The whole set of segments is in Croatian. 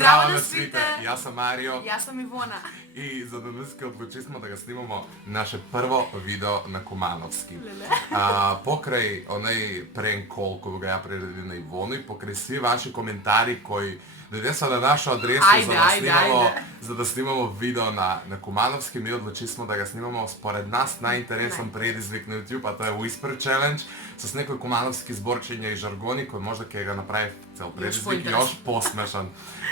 Zdravo na svite! Ja sam Mario Ja sam Ivona. i za danaska odlučili smo da ga snimamo naše prvo video na Kumanovski. Pokraj onaj prank call koju ga ja priredim na Ivonu i pokraj svi vaši komentari koji dojde sad na našu adresu za da snimamo video na Kumanovski, mi odlučili smo da ga snimamo spored nas najinteresan predizvik na YouTube, a to je Whisper Challenge, s nekoj kumanovski zborčenja i žargoni koji možda ke ga napravi cel predizvik još posmešan.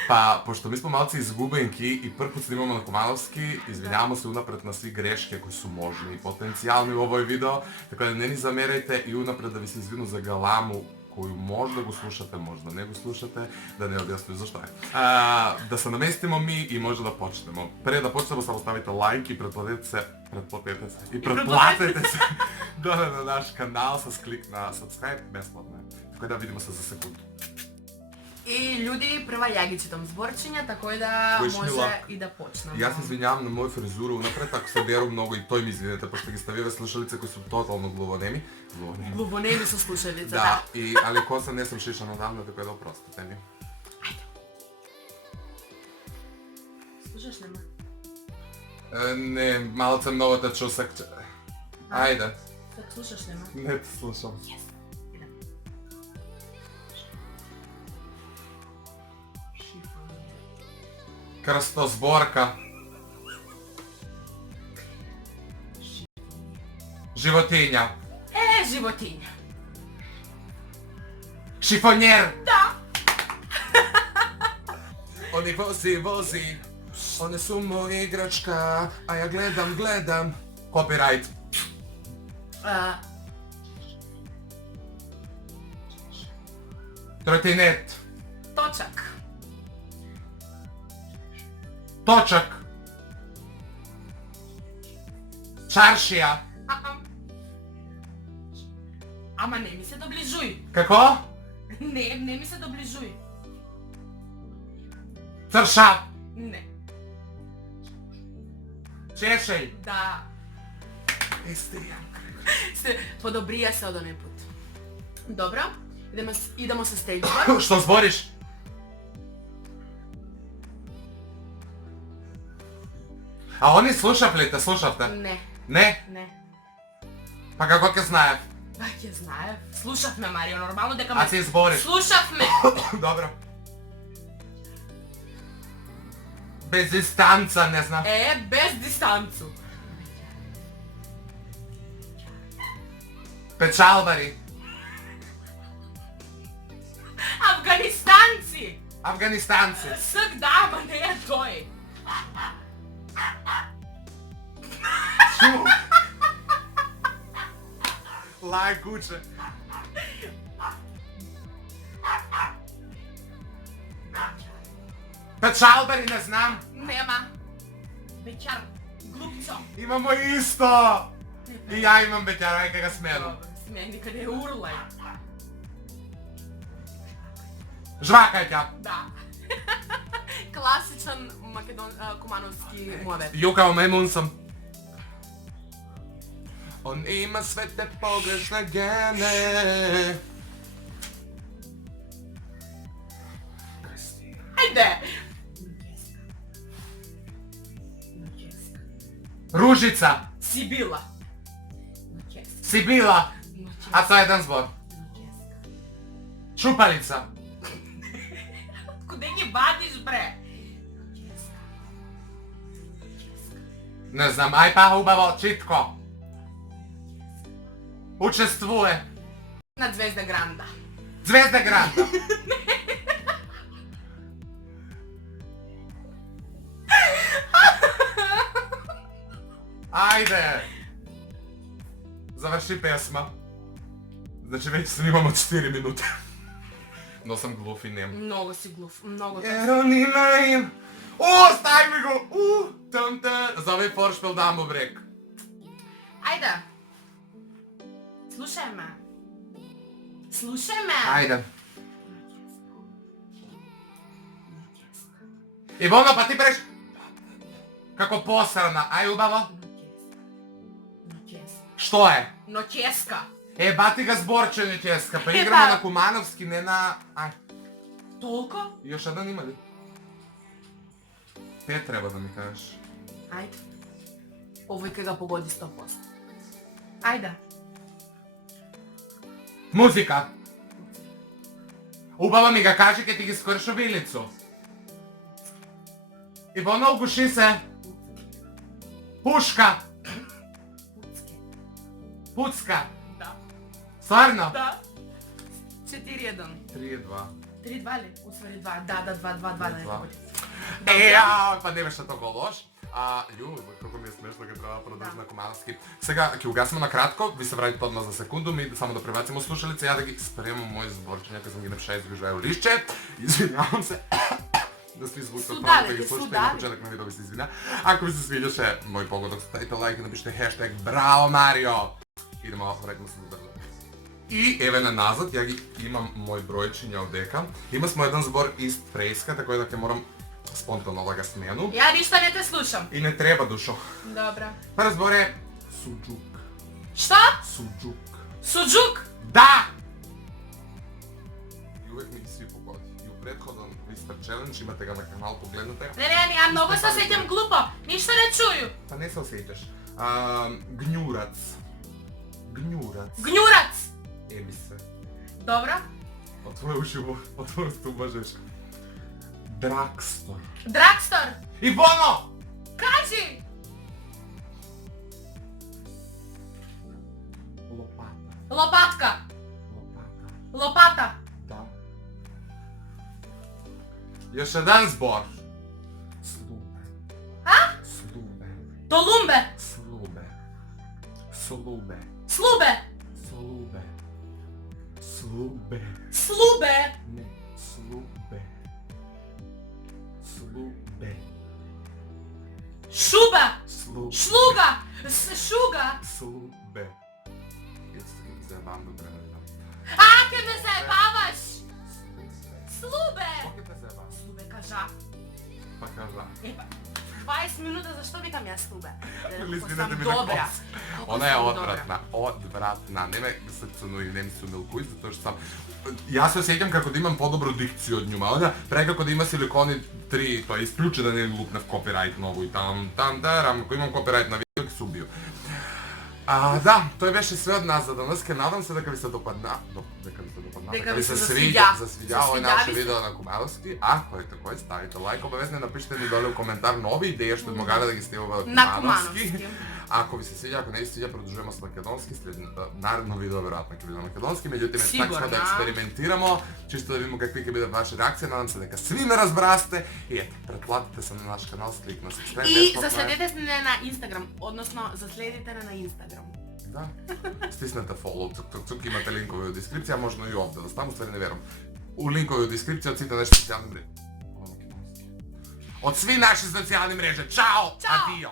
Pa, pošto mi smo malci izgubenki i prvi put snimamo na Kumanovski, izvinjavamo se unapred na svi greške koji su možni i potencijalni u ovoj video, tako da ne ni zamerajte i unapred da vi se izvinu za galamu koju možda go slušate, možda ne go slušate, da ne objasniju zašto je. Da se namestimo mi i možda da počnemo. Pre da počnemo samo stavite like i pretplatite se dole na naš kanal s klik na subscribe, besplatno je. Tako da vidimo se za sekundu. I ljudi, prva jagića tom zborčenja, tako da može i da počnemo. Ja se izvinjavam na moju frizuru unapred, ako se deru mnogo i to im izvinite, pošto gi stavio slušalice koji su totalno gluvonemi. Gluvonemi su slušalice, da. Da, ali kosa ne sam šišana odavno, tako da oprostite mi. Ajde. Slušaš nema? Ne, malo sam novo te čusak. Ajde. Sad slušaš nema? Ne te slušam. Krstozborka. Životinja. Životinja. Šifonjer. Da. Oni vozi. One su moja igračka, a ja gledam. Copyright. Trotinet. Točak. Čaršija. Ама не ми се доближуй. Какво? Не ми се доближуй. Цършав. Не. Чешей. Да. Подобрија се од оној пут. Добро, идемо со стејџбор. Што збориш? А они слушав ли те, слушавте? Не. Не? Не. Па како ке знаев? Па ќе знаев. Слушавме, Марио, нормално дека ме... А си збориш? Слушавме. Добро. Без дистанца, не знам. Без дистанцу. Печалбари. Афганистанци. Афганистанци. Сък да, ама не е тој. Лај куче. Печалбари, не знам. Нема. Беќар. Глупцо. Имамо исто. И ја имам беќар, ај кога сменам. Смени каде е урлај. Жвакајќа. Да. Класичен кумановски муавет. Јука мемун сам. Он има свете погрешне гене. Ајде! Ружица. Сибила. Сибила. А тоа е еден збор. Чупалица. Куде ги вадиш, бре? Не знам, ај па убаво, читко. Учествуе. На Звезда Гранда. Звезда Гранда. Ајде. Заврши песма. Значи веќе снимамо 4 минути. Но сам глув и нем. Много си глув, много. Еронина им. Остави ми го. Зови Форшпил Дамбо Брек. Ајде. Слушај ме. Ајде. Ивона, па ти бреш... Како посрана, ај убаво. Што е? Но ќеска. Бати га зборчење ќеска, па играмо на Кумановски, не на... Ај. Толко? Још еден има ли? 5 treba da mi kažeš. Ajde. Ovoj kaj ga pogodi 100%. Ajde. Muzika! Ubava mi ga kaže, kaj ti gi skoriš v vilicu. Ivona, uguši se. Puška. Pucke. Pucka. Da. Stvarno? Da. 4-1. 3-2. 3-2 ли? У ствари 2. Да, 2-2, да не Два. погоди. Па не беше толкова лош. Колко ми е смешно като трябва да продължи на комановски. Сега, ќе угасимо на кратко, ви се вратите подмah за секунду, ми само да пребацимо слушалице, ја да ги спремам мои зборче, някъде съм ги напиша изгрижваю лище. Извинявам се. Да си звучат това, да ги слушате и на почетък на видео ви се извиня. Ако ви се свидеше мой погодок, ставите лайк и напишете хештег Браво Марио! Идемо вредно се задържа. И еве на назад, ја ги имам мој бројчиња овдека. Има смо еден збор ист фреска, така да ќе морам спонтано да ga смену. Ja ništa ne te slušam. И не треба, душо. Добра. Први збор е суджук. Šta? Суджук. Suđuk? Да! И увек ми ги сви погоди. И у предходен Whisper Challenge, имате ga на канал, погледнете. Не, ja mnogo se osjećam glupo. Ništa ne čuju. Па не се осеќаш. Гњурац. Гњурац. Gnjurac. Еби се. Dobra. Од твој уши, од твој сту можеш. Дракстор. Dragstor. Ивоно! Kaži. Лопата. Lopatka. Лопата. Lopata. Да. Još jedan zbor. Slube. A? Slube. Dolumbe. Slube. Slube. Slube. Slube. Slube. Slube. Ne. Slube. Slube. Šuba. Slube. Šluga. Šuga. Slube. Jesi se zajebam do trenutno. A, kaj me zajebavaš? Slube. Koliko te zajebam? Slube kaža. Pa kaža. E pa, 20 minuta, zašto vikam ja slube? Ili Koliko izvinete sam mi na dobra. kos. Koliko Ona je sam odvratna, odvratna. Ne me srcuno i ne mi su milkuj, zato što sam... Ja se osjećam kako da imam podobru dikciju od njuma. Ona prekako da ima silikoni 3, to je isključe da ne lupne v copyright novu i tam daram. Ako imam copyright na video, se ubiju. Da, to je беше sve od nas za danas. Nadam se da vi se dopadna, Дека ви ви се се засвидя ovaj naše засвидя. video на Комановски. Ако е такой, ставите лайк, обавезно напишете ми доле у коментар нови идеи што могат да ги снимаме На на Комановски. Комановски. Ако ви се свиѓа, ако не ви свиѓа, продолжуваме с македонски, след наредно видео веројатно ќе биде на македонски, меѓутоа така сме да експериментирамо, чисто да видиме какви ќе бидат ваши реакции, надам се дека сви ме разбрасте и ето, претплатите се на наш канал с клик на subscribe. И заследете не на Instagram, односно заследите не на Instagram. Да, стиснете follow, цук, имате линкови у дескрипција, можно и овде да ставам, ствари не верам. У линкови у дескрипција од сите наши социјални мрежи. Од сви наши социјални мрежи. Чао! Чао! Адио!